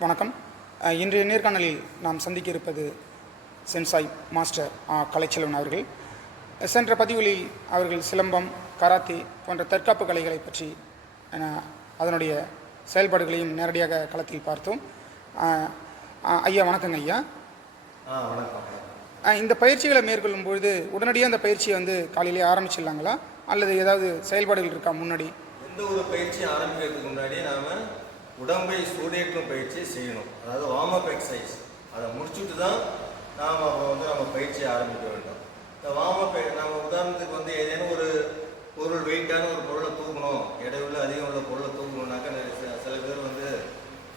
வணக்கம். இன்றைய நேர்காணலில் நாம் சந்திக்க இருப்பது சென்சாய் மாஸ்டர் கலைச்செல்வன் அவர்கள். சென்ற பதிவுகளில் அவர்கள் சிலம்பம், கராத்தே போன்ற தற்காப்பு கலைகளை பற்றி அதனுடைய செயல்பாடுகளையும் நேரடியாக களத்தில் பார்த்தோம். ஐயா வணக்கங்க ஐயா. வணக்கம். இந்த பயிற்சிகளை மேற்கொள்ளும் பொழுது உடனடியாக அந்த பயிற்சியை காலையிலே ஆரம்பிச்சிடலாங்களா அல்லது ஏதாவது செயல்பாடுகள் இருக்கா? முன்னாடி எந்த ஒரு பயிற்சியை ஆரம்பிக்கிறதுக்கு முன்னாடி நாம் உடம்பை சூடேற்றும் பயிற்சியை செய்யணும். அதாவது வார்ம் அப் எக்ஸசைஸ் அதை முடிச்சுட்டு தான் நாம் நம்ம பயிற்சியை ஆரம்பிக்க வேண்டும். இந்த வார்ம் அப் நம்ம உதாரணத்துக்கு ஏதேனும் ஒரு பொருள் வெயிட்டான ஒரு பொருளை தூக்கணும், இடையுள்ள அதிகம் உள்ள பொருளை தூக்கணும்னாக்கா சில பேர்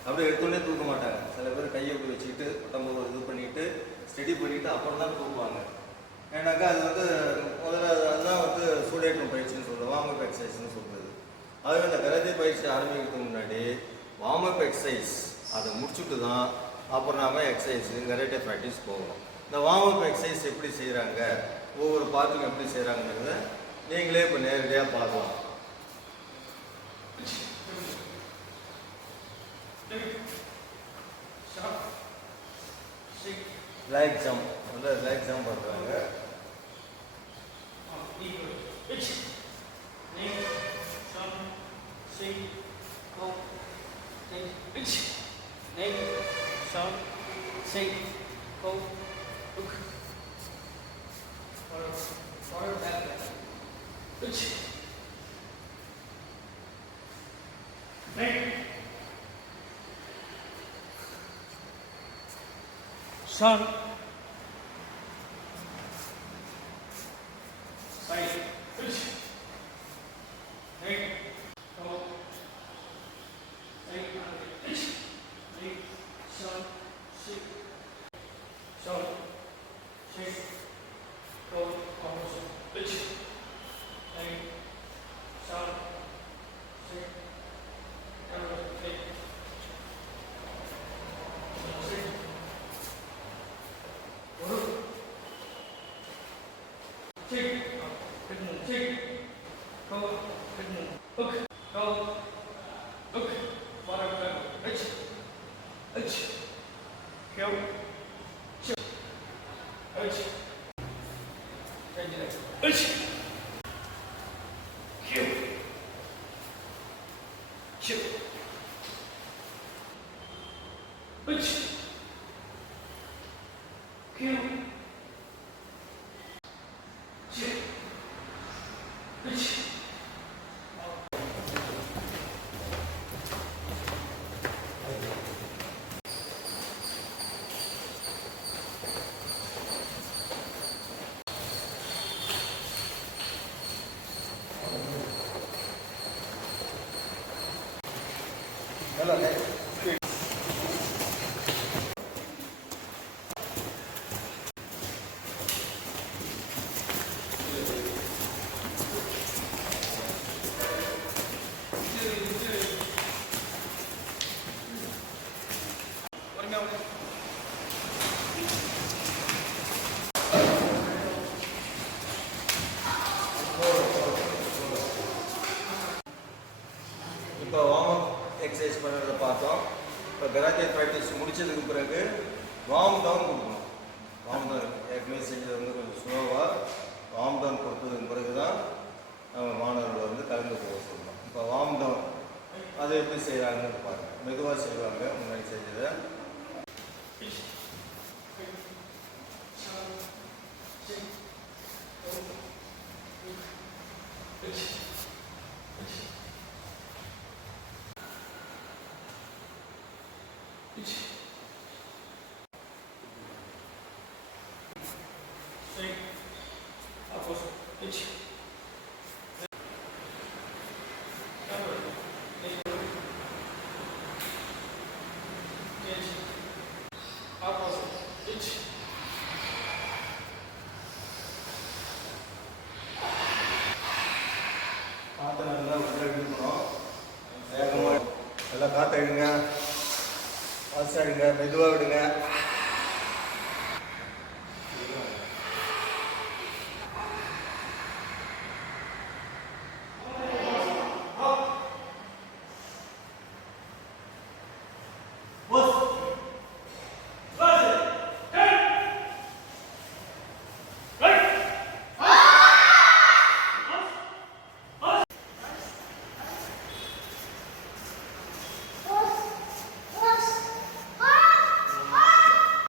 அப்படியே எடுத்தோடனே தூக்க மாட்டாங்க. சில பேர் கையை இப்படி வச்சுக்கிட்டு உடம்பு இது பண்ணிட்டு ஸ்டெடி பண்ணிட்டு அப்புறம் தான் தூக்குவாங்க. ஏன்னாக்கா அது முதல்ல அதுதான் சூடேற்றும் பயிற்சின்னு சொல்லுவோம், வார்ம் அப் எக்ஸசைஸ்ன்னு சொல்கிறது. அதுவே இந்த கராத்தே பயிற்சி ஆரம்பிக்கிறதுக்கு முன்னாடி வார்ம் அப் எக்ஸசைஸ் அதை முடிச்சுட்டு தான் அப்புறம் நாம் எக்ஸசைஸு கராட்டே ப்ராக்டிஸ் போகணும். இந்த வார்ம் அப் எக்ஸசைஸ் எப்படி செய்கிறாங்க, ஒவ்வொரு பார்ட்டுக்கும் எப்படி செய்கிறாங்கிறத நீங்களே இப்போ நேரடியாக பார்க்கலாம். லைக் ஜம்ப் லைக் ஜம்ப் பண்ணுறாங்க. Son, side, pitch, leg, go, side, pitch, leg, son, shake, son, shake, go, opposite, pitch, leg, son, shake, counter, leg, shake. Take, good move, take, go, good move, hook, go, hook, forward, back, hitch, kill, chip, hitch, change it, hitch, kill, chip, hitch, kill, இப்போ warm up exercise பண்ணுறதை பார்த்தோம். இப்போ karate practice முடிச்சதுக்கு பிறகு warm down கொடுக்கணும். Warm down ஏற்கனவே செஞ்சது கொஞ்சம் ஸ்லோவாக வார்ம் டவுன் கொடுத்ததுக்கு பிறகு தான் நம்ம மாணவர்கள் கலந்து போக சொல்லணும். இப்போ வார்ம் டவுன் அதை எப்படி செய்கிறாங்கன்னு பாருங்கள். மெதுவாக செய்வாங்க முன்னாடி செஞ்சதை. காற்றை நல்லா உள்ள இழுக்கணும். வேகமாக நல்லா காற்றை இடுங்க, ஃபாஸ்ட்டாக இடுங்க, மெதுவாக விடுங்க.